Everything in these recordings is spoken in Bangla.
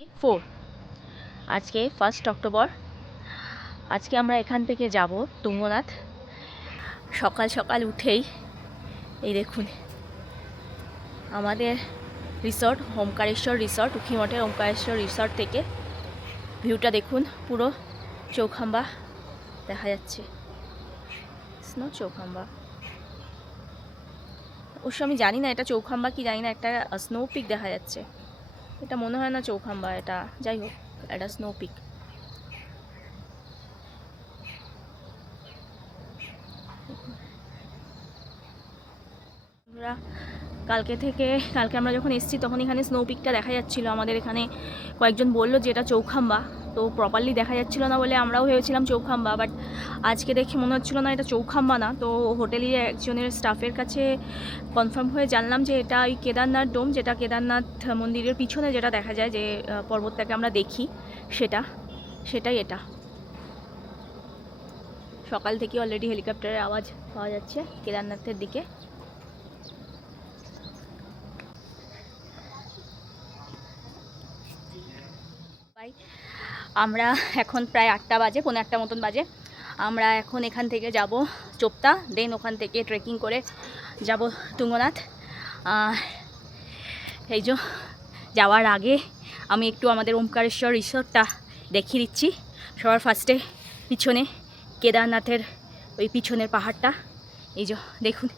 4 আজকে 1 অক্টোবর। আজকে আমরা এখান থেকে যাব তুঙ্গনাথ। সকাল সকাল উঠেই এই দেখুন আমাদের রিসর্ট, ওমকারেশ্বর রিসর্ট, উখিমঠের ওমকারেশ্বর রিসর্ট থেকে ভিউটা দেখুন। পুরো চৌখাম্বা দেখা যাচ্ছে, স্নো চৌখাম্বা। অবশ্য আমি জানি না এটা চৌখাম্বা কি জানি না, একটা স্নো পিক দেখা যাচ্ছে। এটা মনে হয় না চৌখাম্বা, এটা যাই হোক এটা স্নো পিক। আমরা কালকে আমরা যখন এসেছি তখন এখানে স্নো পিকটা দেখা যাচ্ছিলো। আমাদের এখানে কয়েকজন বললো যে এটা চৌখাম্বা, তো প্রপারলি দেখা যাচ্ছিলো না বলে আমরাও ভেবেছিলাম চৌখাম্বা, বাট আজকে দেখে মনে হচ্ছিলো না এটা চৌখাম্বা না। তো হোটেলের একজনের স্টাফের কাছে কনফার্ম হয়ে জানলাম যে এটা ওই কেদারনাথ ডোম, যেটা কেদারনাথ মন্দিরের পিছনে যেটা দেখা যায়, যে পর্বতটাকে আমরা দেখি, সেটাই এটা। সকাল থেকে অলরেডি হেলিকপ্টারের আওয়াজ পাওয়া যাচ্ছে কেদারনাথের দিকে। আমরা এখন প্রায় 8টা বাজে, 8:45 মতন বাজে। আমরা এখন এখান থেকে যাব চোপতা, দেন ওখান থেকে ট্রেকিং করে যাব তুঙ্গনাথ। এই যে যাওয়ার আগে আমি একটু আমাদের ওমকারেশ্বর রিসর্টটা দেখিয়ে দিচ্ছি। সবার ফার্স্টে পিছনে কেদারনাথের ওই পিছনের পাহাড়টা, এই যে দেখুন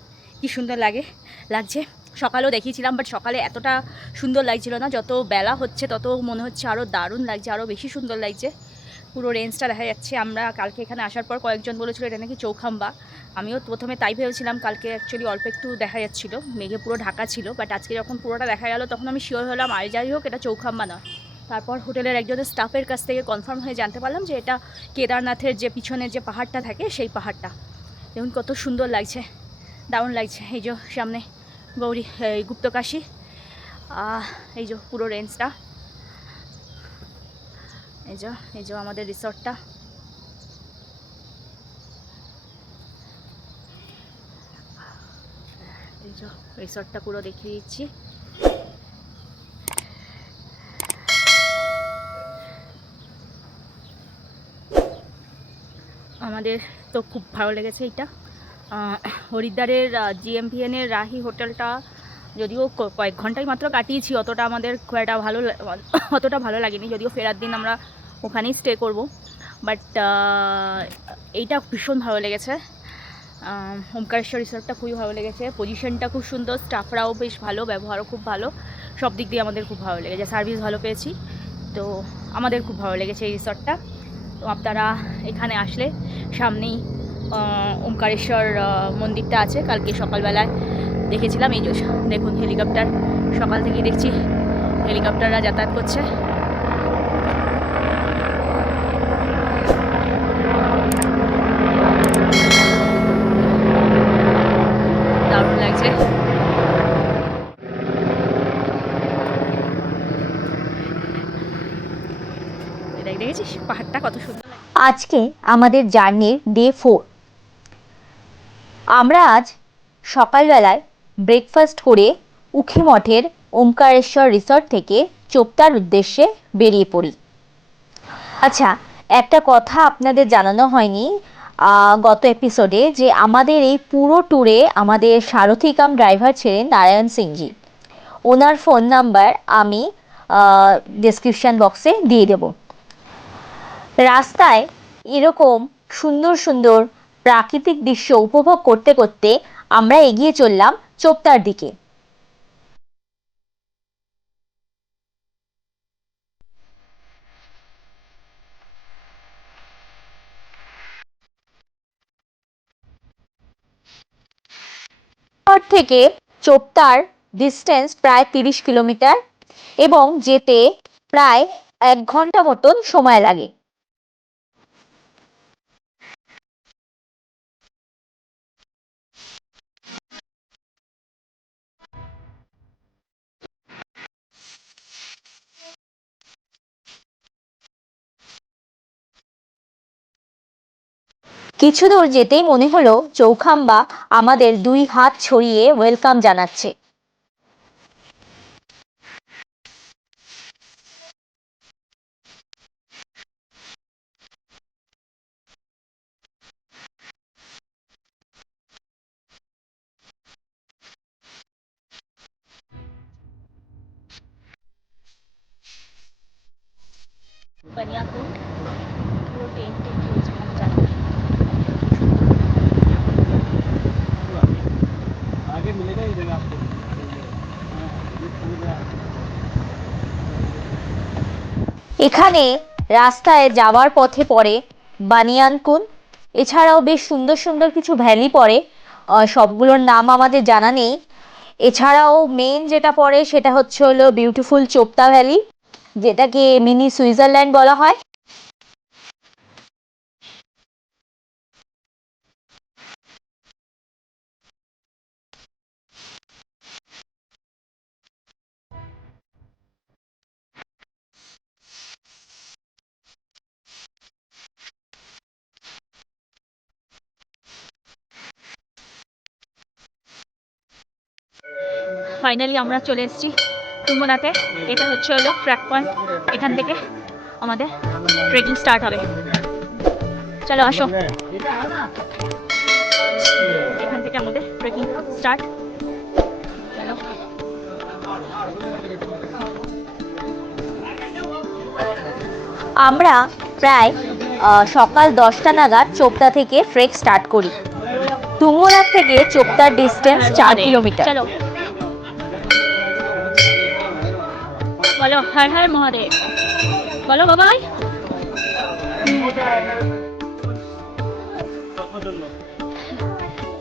কি সুন্দর লাগছে। সকালেও দেখিয়েছিলাম, বাট সকালে এতটা সুন্দর লাগছিল না, যত বেলা হচ্ছে তত মনে হচ্ছে আরও দারুণ লাগছে, আরও বেশি সুন্দর লাগছে। পুরো রেঞ্জটা দেখা যাচ্ছে। আমরা কালকে এখানে আসার পর কয়েকজন বলেছিল এটা নাকি চৌখাম্বা। আমিও প্রথমে তাই ভেবেছিলাম। কালকে অ্যাকচুয়ালি অল্প একটু দেখা যাচ্ছিলো, মেঘে পুরো ঢাকা ছিল, বাট আজকে যখন পুরোটা দেখা গেল তখন আমি শিওর হলাম আর যাই হোক এটা চৌখাম্বা না। তারপর হোটেলের একজনের স্টাফের কাছ থেকে কনফার্ম হয়ে জানতে পারলাম যে এটা কেদারনাথের যে পিছনের যে পাহাড়টা থাকে সেই পাহাড়টা। দেখুন কত সুন্দর লাগছে, দারুণ লাগছে। এই যে সামনে গৌরী গুপ্তকাশী, এই যে পুরো রেঞ্জটা, এই যে আমাদের রিসর্টটা। এই যে রিসর্টটা পুরো দেখিয়ে দিচ্ছি। আমাদের তো খুব ভালো লেগেছে এটা। হরিদ্বারের জিএমপিএনের রাহি হোটেলটা যদিও কয়েক ঘন্টাই মাত্র কাটিয়েছি, অতটা আমাদের খুব একটা অতটা ভালো লাগেনি, যদিও ফেরার দিন আমরা ওখানেই স্টে করব। বাট এইটা ভীষণ ভালো লেগেছে। ওমকারেশ্বর রিসর্টটা খুবই ভালো লেগেছে। পজিশনটা খুব সুন্দর, স্টাফরাও বেশ ভালো, ব্যবহারও খুব ভালো, সব দিক দিয়ে আমাদের খুব ভালো লেগেছে। সার্ভিস ভালো পেয়েছি, তো আমাদের খুব ভালো লেগেছে এই রিসর্টটা। তো আপনারা এখানে আসলে সামনেই ওমকারেশ্বর মন্দিরটা আছে। কালকে সকালবেলায় দেখেছিলাম। এই যে দেখুন হেলিকপ্টার, সকাল থেকেই দেখছি হেলিকপ্টাররা যাতায়াত করছে। দারুণ লাগছে। দেখেছিস পাহাড়টা কত সুন্দর। আজকে আমাদের জার্নির ডে 4। আমরা আজ সকালবেলায় ব্রেকফাস্ট করে উখিমঠের ওমকারেশ্বর রিসর্ট থেকে চোপতার উদ্দেশ্যে বেরিয়ে পড়ি। আচ্ছা, একটা কথা আপনাদের জানানো হয়নি গত এপিসোডে, যে আমাদের এই পুরো ট্যুরে আমাদের সারথি কাম ড্রাইভার ছিলেন নারায়ণ সিংজি। ওনার ফোন নাম্বার আমি ডেসক্রিপশন বক্সে দিয়ে দেব। রাস্তায় এরকম সুন্দর সুন্দর প্রাকৃতিক দৃশ্য উপভোগ করতে করতে আমরা এগিয়ে চললাম চোপতার দিকে। থেকে চোপতার ডিস্টেন্স প্রায় 30 কিলোমিটার এবং যেতে প্রায় 1 ঘন্টা মতন সময় লাগে। কিছু দূর যেতেই মনে হলো চৌখাম্বা আমাদের 2 হাত ছড়িয়ে ওয়েলকাম জানাচ্ছে। বানিয়াপুর পুরো টেন্ট রয়েছে এখানে চারপাশে। आगे मिलेगा ही जगह आपको। हाँ, ये पूरा এখানে রাস্তায় যাওয়ার পথে পড়ে বানিয়ানকুন, এছাড়াও বেশ সুন্দর সুন্দর কিছু ভ্যালি পড়ে, সবগুলোর নাম আমাদের জানা নেই। এছাড়াও মেন যেটা পড়ে সেটা হলো বিউটিফুল চোপতা ভ্যালি, যেটাকে মিনি সুইজারল্যান্ড বলা হয়। ফাইনালি আমরা চলে এসেছি তুঙ্গনাথে। এটা হলো ট্র্যাক পয়েন্ট, এখান থেকে আমাদের ট্রেকিং স্টার্ট হবে। চলো আসো, এখান থেকে আমাদের ট্রেকিং স্টার্ট। চলো আমরা প্রায় সকাল 10টা নাগাদ চোপতা থেকে ট্রেক স্টার্ট করি। তুঙ্গনাথ থেকে চোপতার ডিস্টেন্স 4 কিলোমিটার। চলো বলো হর হর মহাদেব, বলো বাবাই।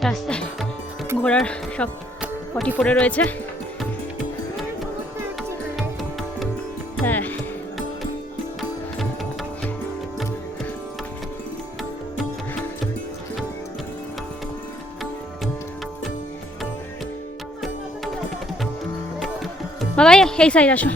রাস্তায় ঘোড়ার সব পটি পড়ে রয়েছে। হ্যাঁ, বাবাই এই সাইড আসো।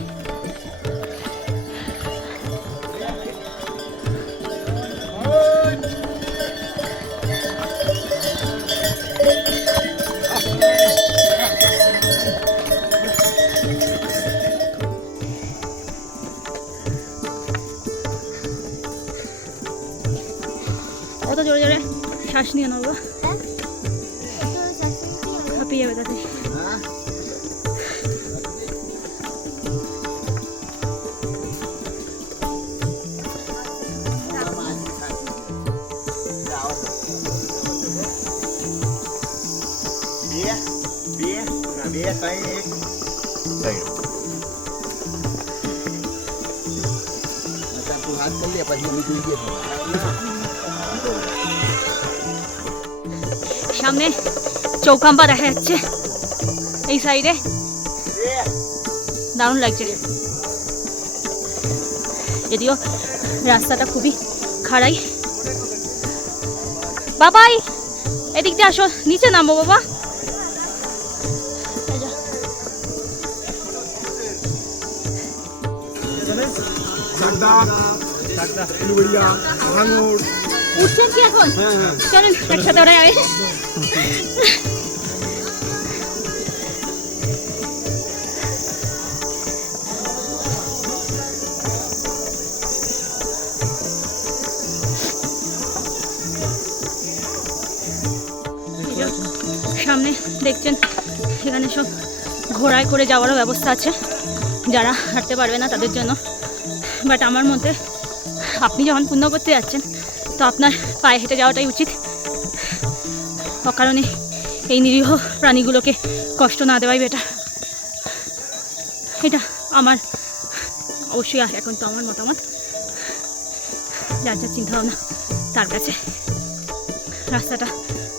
অত জোরে জোরে শ্বাস নিয়ে নেবো, হাঁপিয়ে যাবে তাতে। Bia tay एक đây macam tu hasil dia apa dia itu dia সামনে চৌকাম্বা দেখা যাচ্ছে এই সাইডে, দারুণ লাগছে। যদিও রাস্তাটা খুবই খাড়াই। বাবাই এদিক দিয়ে আসো, নিচে নামবো বাবা। উঠছেন কি এখন? চলেন একসাথে ওরাই আমি। সামনে দেখছেন এখানে সব ঘোড়ায় করে যাওয়ারও ব্যবস্থা আছে, যারা হাঁটতে পারবে না তাদের জন্য। বাট আমার মতে আপনি যখন পুণ্য করতে যাচ্ছেন তো আপনার পায়ে হেঁটে যাওয়াটাই উচিত, অকারণে এই নিরীহ প্রাণীগুলোকে কষ্ট না দেওয়াই বেটার। এটা আমার অবশ্যই এখন তো আমার মতামত, যার যার চিন্তাভাবনা তার কাছে। রাস্তাটা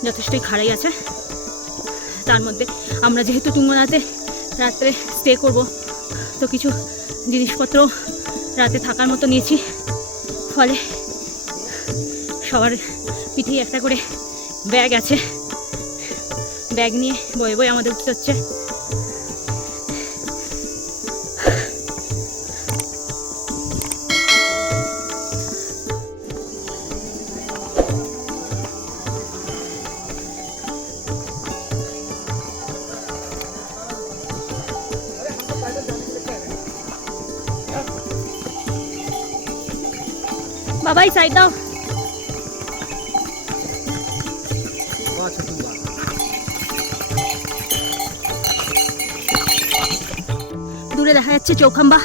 যথেষ্টই খাড়াই আছে, তার মধ্যে আমরা যেহেতু তুঙ্গনাথে রাত্রে স্টে করব তো কিছু জিনিসপত্র রাতে থাকার মতো নিয়েছি, ফলে সবার পিঠেই একটা করে ব্যাগ আছে। ব্যাগ নিয়ে বয়ে বয়ে আমাদের উঠতে হচ্ছে। বাবাই সাইড দাও। দূরে দেখা যাচ্ছে চৌখাম্বা।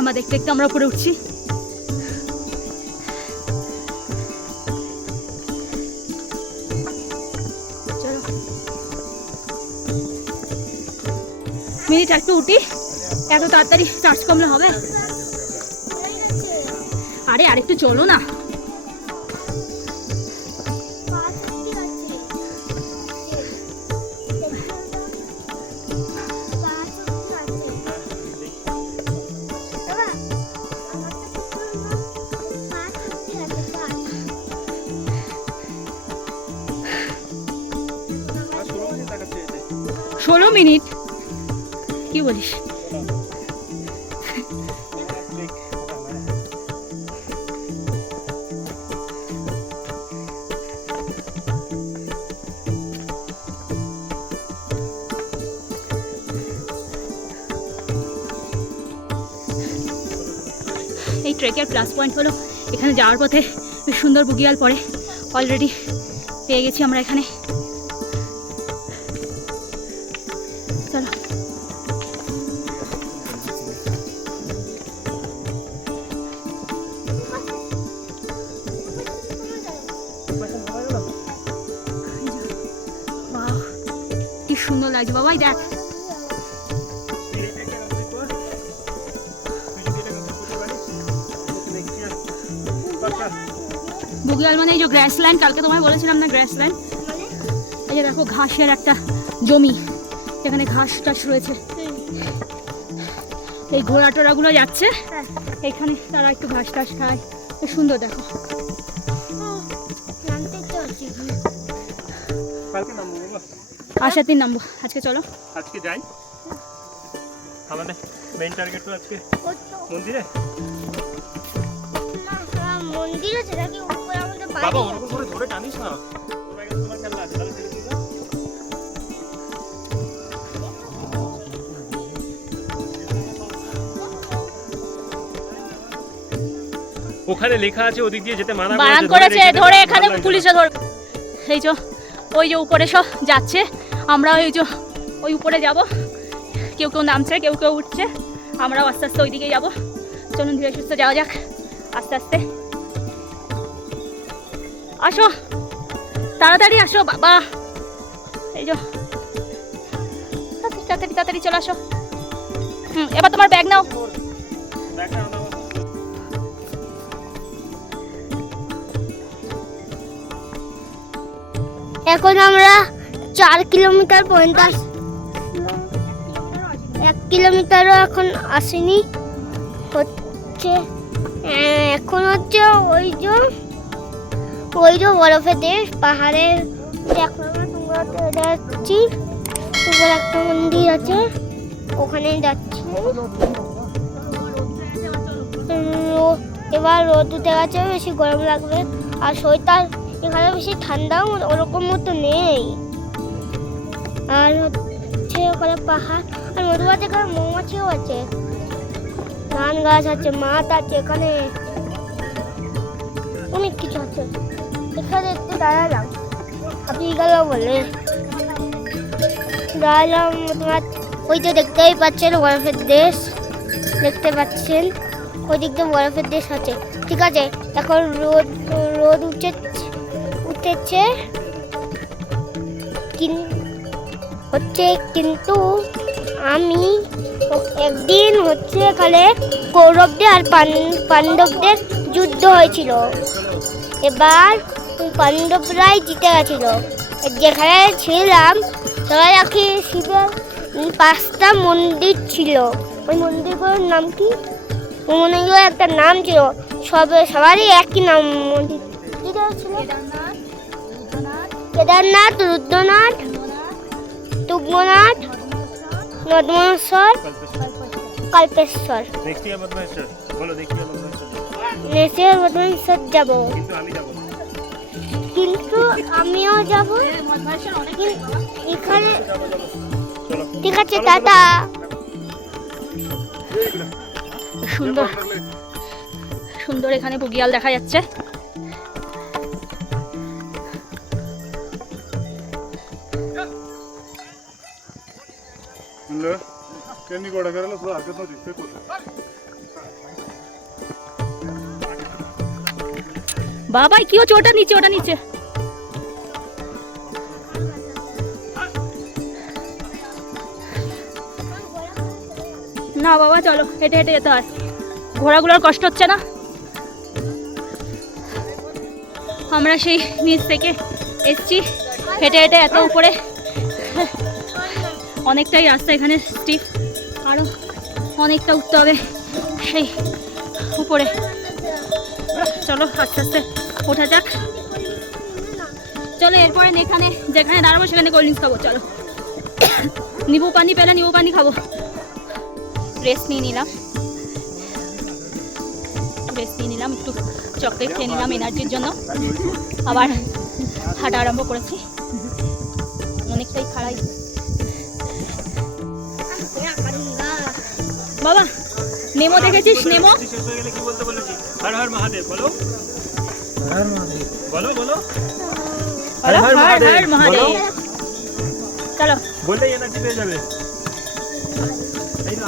আমরা দেখতে দেখতে আমরা উপরে উঠছি। চলো মিনিট একটু উঠি, এত তাড়াতাড়ি চার্জ কমলে হবে? আরে আরেকটু চলো না। ষোলো মিনিট কি বলিস? এই ট্রেকের প্লাস পয়েন্ট হলো এখানে যাওয়ার পথে বেশ সুন্দর বুগিয়াল পড়ে, অলরেডি পেয়ে গেছি আমরা এখানে। চলো বাহ কি সুন্দর লাগছে বাবাই, দেখ বুগিয়াল মানে এই যে গ্রাসল্যান্ড, কালকে তোমায় বলেছিলাম না গ্রাসল্যান্ড। এই যে দেখো ঘাসের একটা জমি, এখানে ঘাস টাস রয়েছে, এই ঘোড়া টোড়াগুলো যাচ্ছে এখানে, তারা একটু ঘাস টাস খায়, বেশ সুন্দর দেখো। আশা তিন নামবো আজকে, চলো আজকে যাই। আমাদের মেইন টার্গেট তো আজকে মন্দিরে। মন্দির আছে নাকি উপরে আমাদের বাড়ি? বাবা ওরকম করে ধরে টানিস না, তোমার খেলা আছে তাহলে ছেড়ে দিও। ওখানে লেখা আছে ওদিক দিয়ে যেতে মানা বারণ করেছে, ধরে এখানে পুলিশে ধর। এই যে ওই যে উপরে সব যাচ্ছে, আমরা ওই যে ওই উপরে যাব, কেউ কেউ নামছে কেউ কেউ উঠছে, আমরাও আস্তে আস্তে ওইদিকে যাবো। চলুন ধীরে সুস্থে যাওয়া যাক, আস্তে আস্তে আসো, তাড়াতাড়ি আসো বাবা। এই যে তাড়াতাড়ি তাড়াতাড়ি চলে আসো। এবার তোমার ব্যাগ নাও। এখন আমরা 4 কিলোমিটার পর্যন্ত 1 কিলোমিটারও এখন আসেনি, হচ্ছে এখন হচ্ছে ওই যে বরফের দেশ, পাহাড়ের এখন আমরা টুঙ্গাতে যাচ্ছি, উপরে একটা মন্দির আছে ওখানে যাচ্ছি। এবার রোদ উঠে গেছে, বেশি গরম লাগবে, আর সোয়েটার এখানে বেশি ঠান্ডাও ওরকম মতো নেই। আর হচ্ছে ওখানে পাহাড়, আর মধুবাতে এখানে মৌমাছিও আছে, ধান গাছ আছে, মাছ আছে, এখানে অনেক কিছু আছে। এখানে একটু দাঁড়ালাম, আপনি গেল বলে দাঁড়ালাম। তোমার ওই তো দেখতেই পাচ্ছেন বরফের দেশ, দেখতে পাচ্ছেন ওই দিক দিয়ে বরফের দেশ আছে। ঠিক আছে, এখন রোদ উঠেছে কিন্তু আমি একদিন হচ্ছে এখানে কৌরবদের আর পাণ্ডবদের যুদ্ধ হয়েছিল, এবার পাণ্ডবরাই জিতে গেছিল। যেখানে ছিলাম সবাই রাখি শিবের 5টা মন্দির ছিল, ওই মন্দিরগুলোর নাম কি মনে হয়, একটা নাম ছিল, সবারই একই নাম মন্দির ছিল, কেদারনাথ, রুদ্রনাথ, তুঙ্গনাথ, নদমনেশ্বর, কল্পেশ্বর। নেশিয়া বদমেশ্বর যাব, কিন্তু আমিও যাব এখানে। ঠিক আছে, টাটা। সুন্দর সুন্দর এখানে বুগিয়াল দেখা যাচ্ছে। केनी गोड़ा करेला सुद्धा हरकत नव्हती फेकून বাবাই কি হচ্ছে? ওটা নিচে, ওটা নিচে। না বাবা চলো, হেঁটে হেঁটে যেতে হয়, ঘোড়াগুলোর কষ্ট হচ্ছে না? আমরা সেই নিচ থেকে এসছি হেঁটে হেঁটে এত উপরে, অনেকটাই রাস্তা এখানে স্টিফ, আরও অনেকটা উঠতে হবে সেই উপরে। চলো আস্তে আস্তে ওঠা যাক। চলো এরপরে এখানে যেখানে দাঁড়াবো সেখানে কোল্ড ড্রিঙ্কস খাবো। চলো, নিবু পানি পেলে নিবু পানি খাবো। রেস্ট নিয়ে নিলাম, একটু চকলেট খেয়ে নিলাম এনার্জির জন্য। আবার হাঁটা আরম্ভ করেছি, অনেকটাই খাড়াই। বাবা নেমো দেখেছিস? নেমো শেষ হয়ে গেলে কি বলতে বলেছি? হর হর মহাদেব বলো, বলো বলো, হর হর মহাদেব। চলো, বললেই এনার্জি পেয়ে যাবে।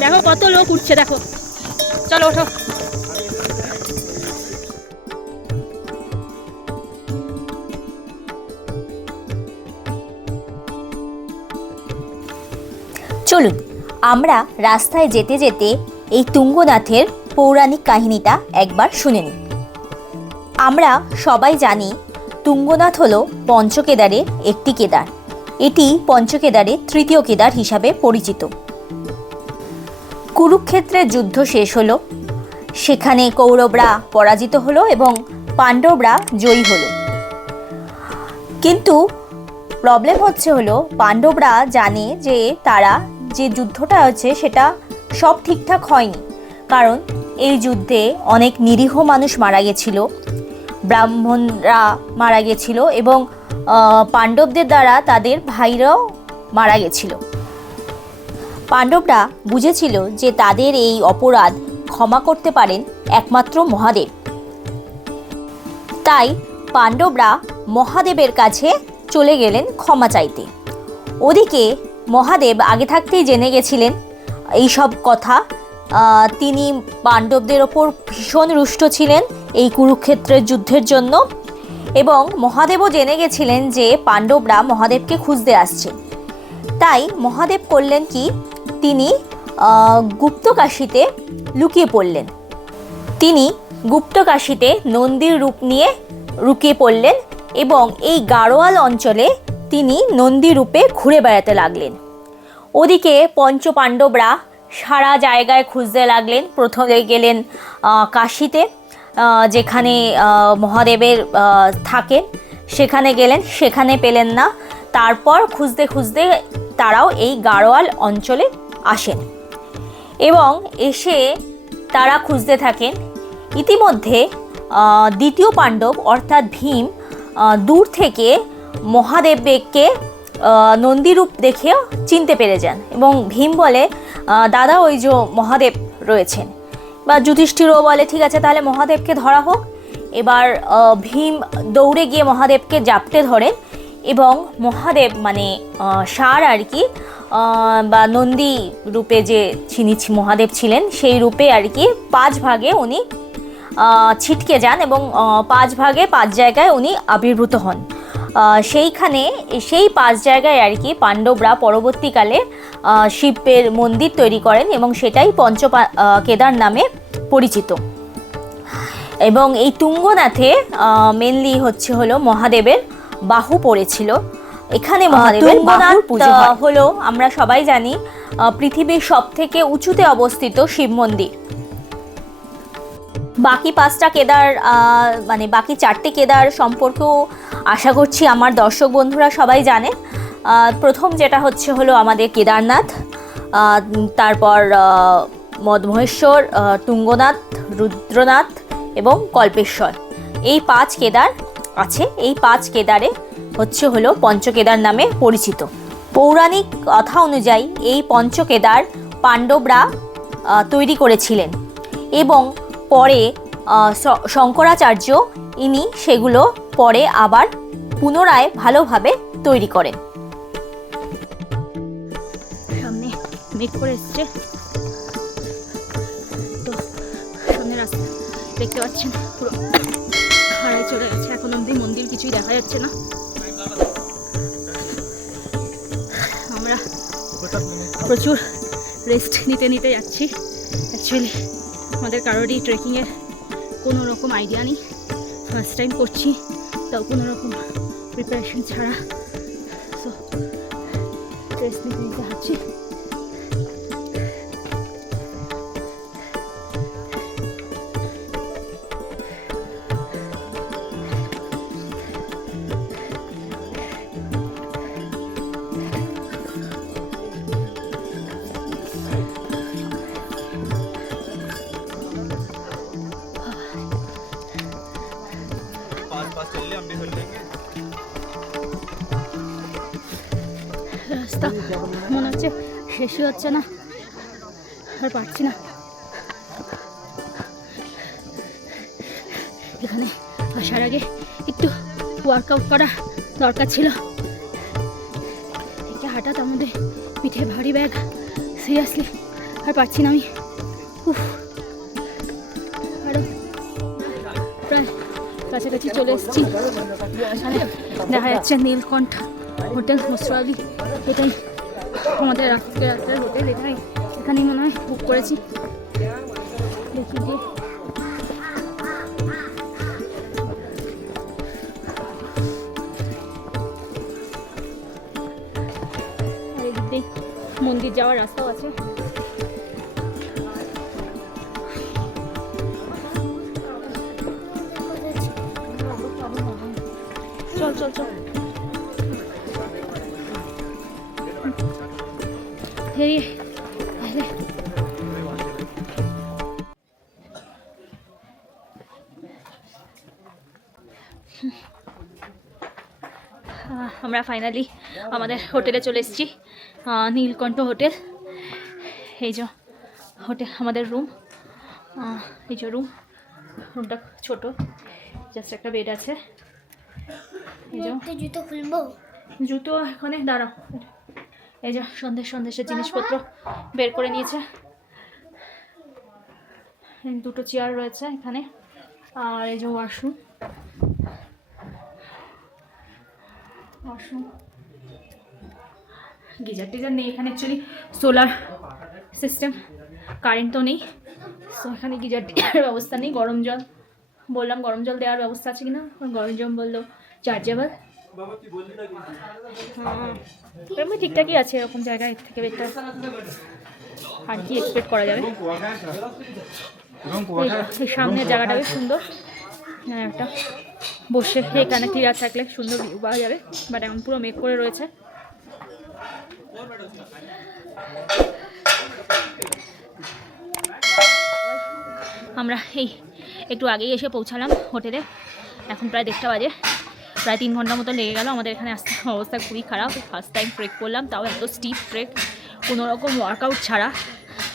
দেখো কত লোক উঠছে, দেখো। চলো ওঠো। চলুন আমরা রাস্তায় যেতে যেতে এই তুঙ্গনাথের পৌরাণিক কাহিনীটা একবার শুনে নিই। আমরা সবাই জানি তুঙ্গনাথ হলো পঞ্চকেদারের একটি কেদার। এটি পঞ্চকেদারের তৃতীয় কেদার হিসাবে পরিচিত। কুরুক্ষেত্রের যুদ্ধ শেষ হলো, সেখানে কৌরবরা পরাজিত হলো এবং পাণ্ডবরা জয়ী হলো। কিন্তু প্রবলেম হলো পাণ্ডবরা জানে যে তারা যে যুদ্ধটা হচ্ছে সেটা সব ঠিকঠাক হয়নি, কারণ এই যুদ্ধে অনেক নিরীহ মানুষ মারা গেছিল, ব্রাহ্মণরা মারা গেছিল এবং পাণ্ডবদের দ্বারা তাদের ভাইরাও মারা গেছিল। পাণ্ডবরা বুঝেছিল যে তাদের এই অপরাধ ক্ষমা করতে পারেন একমাত্র মহাদেব। তাই পাণ্ডবরা মহাদেবের কাছে চলে গেলেন ক্ষমা চাইতে। ওদিকে মহাদেব আগে থাকতেই জেনে গেছিলেন এই সব কথা। তিনি পাণ্ডবদের ওপর ভীষণ রুষ্ট ছিলেন এই কুরুক্ষেত্রের যুদ্ধের জন্য, এবং মহাদেবও জেনে গেছিলেন যে পাণ্ডবরা মহাদেবকে খুঁজতে আসছে। তাই মহাদেব করলেন কি, তিনি গুপ্তকাশীতে লুকিয়ে পড়লেন। তিনি গুপ্তকাশীতে নন্দীর রূপ নিয়ে লুকিয়ে পড়লেন এবং এই গাড়োয়াল অঞ্চলে তিনি নন্দী রূপে ঘুরে বেড়াতে লাগলেন। ওদিকে পঞ্চপাণ্ডবরা সারা জায়গায় খুঁজতে লাগলেন। প্রথমে গেলেন কাশীতে, যেখানে মহাদেবের থাকেন, সেখানে গেলেন, সেখানে পেলেন না। তারপর খুঁজতে খুঁজতে তারাও এই গাড়োয়াল অঞ্চলে আসেন এবং এসে তারা খুঁজতে থাকেন। ইতিমধ্যে দ্বিতীয় পাণ্ডব অর্থাৎ ভীম দূর থেকে মহাদেবকে নন্দীরূপ দেখে চিনতে পেরে যান এবং ভীম বলে, দাদা ওই যে মহাদেব রয়েছেন। বা যুধিষ্ঠিরও বলে, ঠিক আছে তাহলে মহাদেবকে ধরা হোক। এবার ভীম দৌড়ে গিয়ে মহাদেবকে জাপটে ধরেন এবং মহাদেব মানে ষাঁড় আর কি, বা নন্দী রূপে যে যিনি মহাদেব ছিলেন সেই রূপে আর কি 5 ভাগে উনি ছিটকে যান এবং 5 ভাগে 5 জায়গায় উনি আবির্ভূত হন। সেইখানে সেই 5 জায়গায় আর কি পাণ্ডবরা পরবর্তীকালে শিবের মন্দির তৈরি করেন এবং সেটাই কেদার নামে পরিচিত। এবং এই তুঙ্গনাথে মেনলি হলো মহাদেবের বাহু পড়েছিল। এখানে মহাদেবের বাহুর পুজো হলো, আমরা সবাই জানি, পৃথিবীর সবথেকে উঁচুতে অবস্থিত শিব মন্দির। বাকি 5টা কেদার মানে বাকি 4টে কেদার সম্পর্কেও আশা করছি আমার দর্শক বন্ধুরা সবাই জানে। প্রথম যেটা হলো আমাদের কেদারনাথ, তারপর মদমহেশ্বর, তুঙ্গনাথ, রুদ্রনাথ এবং কল্পেশ্বর। এই 5 কেদার আছে। এই 5 কেদারে হলো পঞ্চকেদার নামে পরিচিত। পৌরাণিক কথা অনুযায়ী এই পঞ্চকেদার পাণ্ডবরা তৈরি করেছিলেন এবং পরে শঙ্করাচার্য ইনি সেগুলো পরে আবার পুনরায় ভালোভাবে তৈরি করেন। সামনে মেঘ করে এসছে, তো সামনে রাস্তা দেখতে পাচ্ছেন পুরো ছাড়াই চলে গেছে, এখন অবধি মন্দির কিছুই দেখা যাচ্ছে না। আমরা প্রচুর রেস্ট নিতে নিতে যাচ্ছি। অ্যাকচুয়ালি আমাদের কারোরই ট্রেকিংয়ের কোনো রকম আইডিয়া নেই, ফার্স্ট টাইম করছি, তাও কোনো রকম প্রিপারেশন ছাড়া। সো রেস্ট নিতে নিতে যাচ্ছি। রাস্তা মনে হচ্ছে শেষই হচ্ছে না, আর পারছি না। এখানে আসার আগে একটু ওয়ার্কআউট করা দরকার ছিল। হঠাৎ আমাদের পিঠে ভারী ব্যাগ, সিরিয়াসলি আর পারছি না আমি। উফ, আরো প্রায় কাছাকাছি চলে এসেছি। এখানে দেখা যাচ্ছে নীলকণ্ঠ হোটেল, মোস্টলি এটাই আমাদের রাত্রের হোটেল, এটাই এখানেই মনে হয় বুক করেছি। দেখি যে মন্দির যাওয়ার রাস্তাও আছে। চল চল চল, আমরা ফাইনালি আমাদের হোটেলে চলে এসেছি, নীলকণ্ঠ হোটেল। এই যে হোটেল, আমাদের রুম, এই যে রুমটা ছোট, জাস্ট একটা বেড আছে। এই যে জুতো খুলবো, জুতো এখানে দাঁড়াও। এই যে সন্দেশের জিনিসপত্র বের করে নিয়েছে। দুটো চেয়ার রয়েছে এখানে, আর এই যে ওয়াশরুম, গিজার টিজার নেই এখানে। অ্যাকচুয়ালি সোলার সিস্টেম, কারেন্ট তো নেই, সো এখানে গিজার টিজারের ব্যবস্থা নেই। গরম জল বললাম, গরম জল দেওয়ার ব্যবস্থা আছে কিনা, গরম জল বললো চার্জেবল। এমনি ঠিকঠাকই আছে, এরকম জায়গায় এর থেকে বেটার আর কি এক্সপেক্ট করা যাবে। এই সামনের জায়গাটা বেশ সুন্দর, একটা বসে এখানে ক্লিয়ার থাকলে সুন্দর ভিউ পাওয়া যাবে, বাট এখন পুরো মেঘ করে রয়েছে। আমরা এই একটু আগেই এসে পৌঁছালাম হোটেলে, এখন প্রায় 1:30 বাজে, প্রায় 3 ঘন্টা মতো লেগে গেল আমাদের এখানে আসতে। অবস্থা খুবই খারাপ, ফার্স্ট টাইম ট্রেক করলাম, তাও এত স্টিপ ট্রেক, কোনো রকম ওয়ার্কআউট ছাড়া।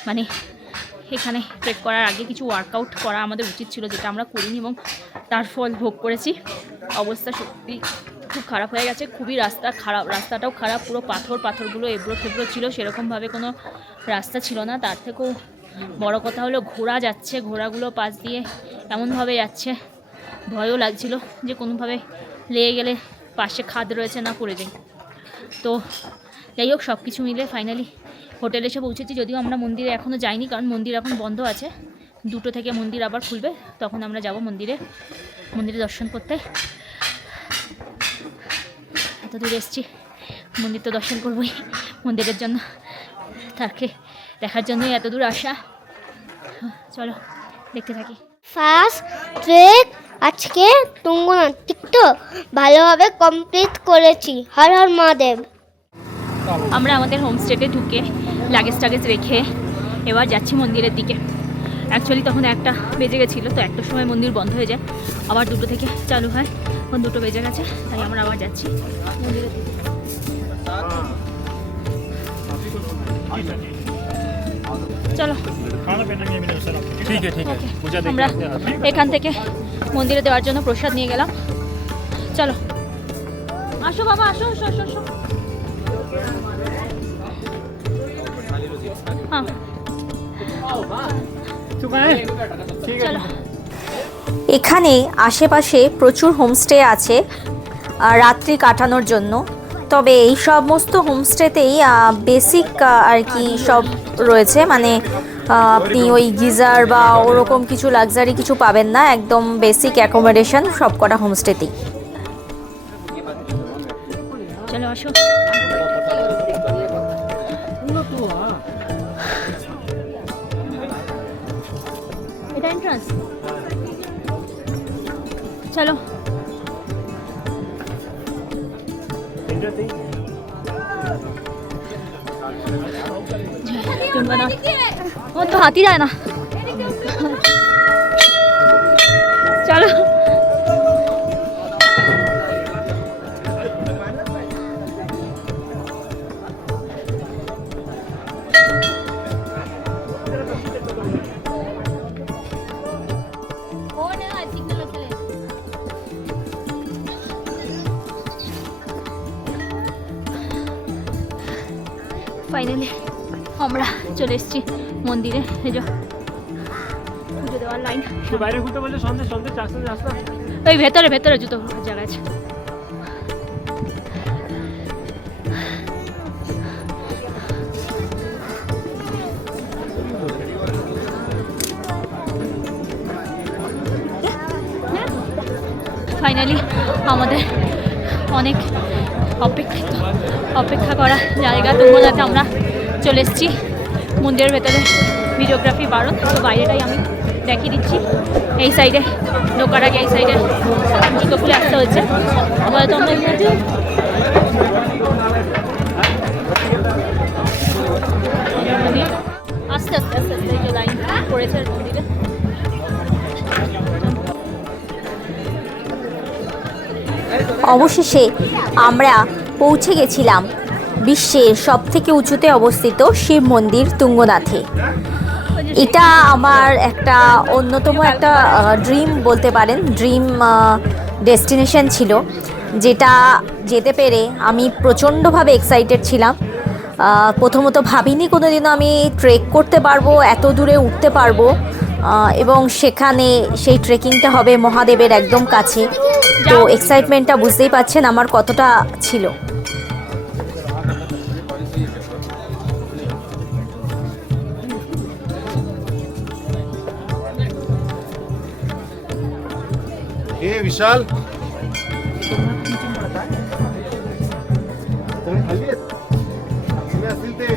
মানে এখানে ট্রেক করার আগে কিছু ওয়ার্কআউট করা আমাদের উচিত ছিল, যেটা আমরা করিনি এবং তার ফল ভোগ করেছি। অবস্থা সত্যি খুব খারাপ হয়ে গেছে, খুবই রাস্তা খারাপ, রাস্তাটাও খারাপ, পুরো পাথরগুলো এবড়ো খেবড়ো ছিল, সেরকমভাবে কোনো রাস্তা ছিল না। তার থেকেও বড় কথা হলো ঘোড়া যাচ্ছে, ঘোড়াগুলো পাশ দিয়ে এমনভাবে যাচ্ছে, ভয়ও লাগছিল যে কোনোভাবে লেগে গেলে পাশে খাদ রয়েছে না পড়ে যাই। তো যাই হোক, সব কিছু মিলে ফাইনালি হোটেলে এসে পৌঁছেছি। যদিও আমরা মন্দিরে এখনও যাইনি, কারণ মন্দির এখন বন্ধ আছে, 2টো থেকে মন্দির আবার খুলবে, তখন আমরা যাব মন্দিরে দর্শন করতে। এত দূর এসেছি, মন্দির তো দর্শন করবোই, মন্দিরের জন্য, তাকে দেখার জন্যই এত দূর আসা। চলো দেখতে থাকি। ফার্স্ট ট্রেক আজকে তুঙ্গনাথ ভালোভাবে কমপ্লিট করেছি। হর হর মহাদেব। আমরা আমাদের হোমস্টেতে ঢুকে লাগেজ টাগেজ রেখে এবার যাচ্ছি মন্দিরের দিকে। অ্যাকচুয়ালি তখন 1টা বেজে গেছিলো, তো 1টার সময় মন্দির বন্ধ হয়ে যায়, আবার 2টো থেকে চালু হয়, এখন 2টো বেজে গেছে, তাই আমরা আবার যাচ্ছি মন্দিরের দিকে। চলো আমরা এখান থেকে মন্দিরে দেওয়ার জন্য প্রসাদ নিয়ে গেলাম। চলো আসো বাবা, আসো আসো আসো আসো। হ্যাঁ চলো। এখানে আশেপাশে প্রচুর হোমস্টে আছে রাত্রি কাটানোর জন্য। তবে এই সমস্ত হোমস্টেতেই বেসিক আর কি সব রয়েছে, মানে আপনি ওই গিজার বা ওরকম কিছু লাক্সারি কিছু পাবেন না, একদম বেসিক অ্যাকোমোডেশন সব কটা হোমস্টেতেই। চলো আসো। এটা এন্ট্রান্স, চলো। ও তো হাতি যায় না, চলো। ফাইনালি আমরা চলে এসেছি মন্দিরে। এই যে পুজো দেওয়ার লাইন, তো বাইরে ঘুরতে বললে সন্ধ্যে সন্ধ্যে রাস্তা রাস্তা ওই ভেতরে ভেতরে জুতো খোলার জায়গা আছে। ফাইনালি আমাদের অনেক অপেক্ষা করা জায়গা তুঙ্গনাথে আমরা চলে এসেছি। মন্দিরের ভেতরে ভিডিওগ্রাফি বারণ, তো বাইরেটাই আমি দেখিয়ে দিচ্ছি। এই সাইডে ঢোকার আগে এই সাইডে জুতো খুলে আসতে হচ্ছে। আবার তো আমরা আস্তে আস্তে আস্তে আস্তে এই যে লাইন পড়েছে মন্দিরে। অবশেষে আমরা পৌঁছে গেছিলাম বিশ্বের সবথেকে উঁচুতে অবস্থিত শিব মন্দির তুঙ্গনাথে। এটা আমার একটা অন্যতম একটা ড্রিম বলতে পারেন, ড্রিম ডেস্টিনেশন ছিল, যেটা যেতে পেরে আমি প্রচণ্ডভাবে এক্সাইটেড ছিলাম। প্রথমত ভাবিনি কোনোদিনও আমি ট্রেক করতে পারবো, এত দূরে উঠতে পারবো, এবং সেখানে সেই ট্রেকিংটা হবে মহাদেবের একদম কাছে। তো এক্সাইটমেন্টটা বুঝতেই পারছেন আমার কতটা ছিল। विशाल असतील ते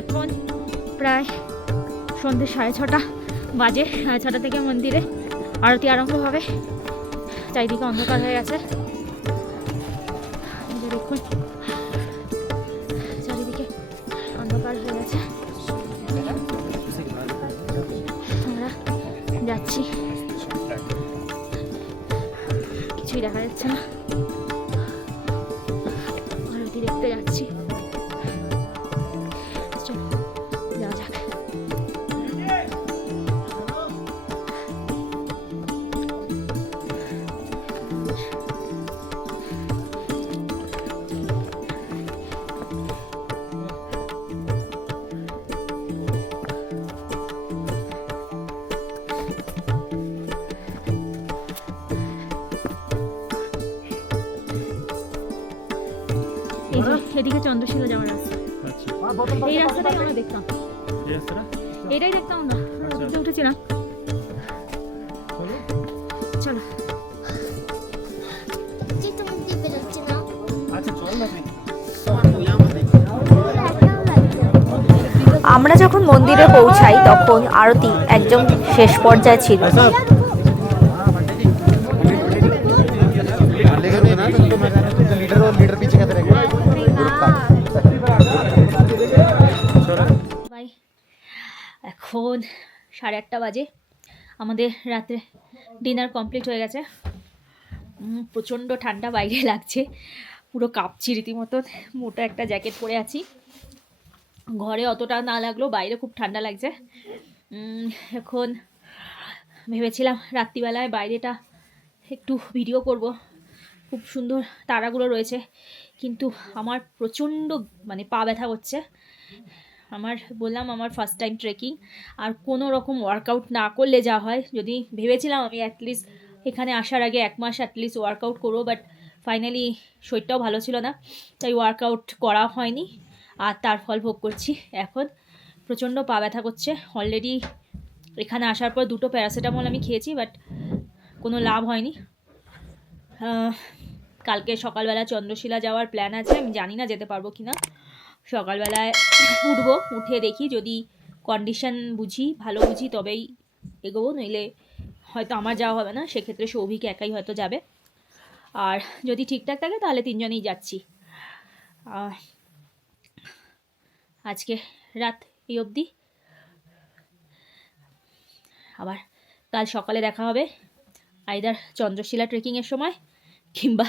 এখন প্রায় সন্ধ্যে 6:30 বাজে। 6:30 থেকে মন্দিরে আরতি আরম্ভ হবে। চারিদিকে অন্ধকার হয়ে গেছে, দেখুন চারিদিকে অন্ধকার হয়ে গেছে। আমরা যাচ্ছি, কিছুই দেখা যাচ্ছে না, আরতি দেখতে যাচ্ছি। যাওয়া যাক। এই যে এদিকে চন্দ্রশিলা যাওয়ার রাস্তা, আচ্ছা এই রাস্তাটাই আমরা দেখতাম, এই রাস্তাটা এটাই দেখতাম আমরা ঘুরতে উঠেছিলাম। চলো আচ্ছা চল না আমরা যখন মন্দিরে পৌঁছাই তখন আরতি একদম শেষ পর্যায়ে ছিল। लीडर पीछे कहते रहेंगे 8:30 বাজে, আমাদের রাত্রে ডিনার কমপ্লিট হয়ে গেছে। প্রচণ্ড ঠান্ডা বাইরে লাগছে, পুরো কাঁপছি রীতিমতন। মোটা একটা জ্যাকেট পরে আছি, ঘরে অতটা না লাগলেও বাইরে খুব ঠান্ডা লাগছে। এখন ভেবেছিলাম রাত্রিবেলায় বাইরেটা একটু ভিডিও করব, খুব সুন্দর তারাগুলো রয়েছে, কিন্তু আমার প্রচণ্ড মানে পা ব্যথা করছে। বললাম আমার ফার্স্ট টাইম ট্রেকিং, আর কোনো রকম ওয়ার্কআউট না করলে যা হয়, যদি ভেবেছিলাম আমি অ্যাটলিস্ট এখানে আসার আগে 1 মাস অ্যাটলিস্ট ওয়ার্কআউট করবো, বাট ফাইনালি শরীরটাও ভালো ছিল না, তাই ওয়ার্কআউট করা হয়নি, আর তার ফল ভোগ করছি। এখন প্রচণ্ড পা ব্যথা করছে। অলরেডি এখানে আসার পর 2টো প্যারাসিটামল আমি খেয়েছি, বাট কোনো লাভ হয়নি। কালকে সকালবেলা চন্দ্রশিলা যাওয়ার প্ল্যান আছে, আমি জানি না যেতে পারবো কি না। সকালবেলায় উঠবো, উঠে দেখি যদি কন্ডিশন ভালো বুঝি তবেই এগোবো, নইলে হয়তো আমার যাওয়া হবে না, সেক্ষেত্রে সৌভিক একাই হয়তো যাবে। আর যদি ঠিকঠাক থাকে তাহলে 3 জনেই যাচ্ছি। আজকে রাত এই অবধি, আবার কাল সকালে দেখা হবে, আইদার চন্দ্রশিলা ট্রেকিংয়ের সময় কিংবা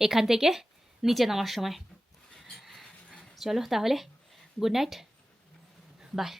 এখান থেকে নিচে নামার সময়। চলো তাহলে, গুড নাইট, বাই।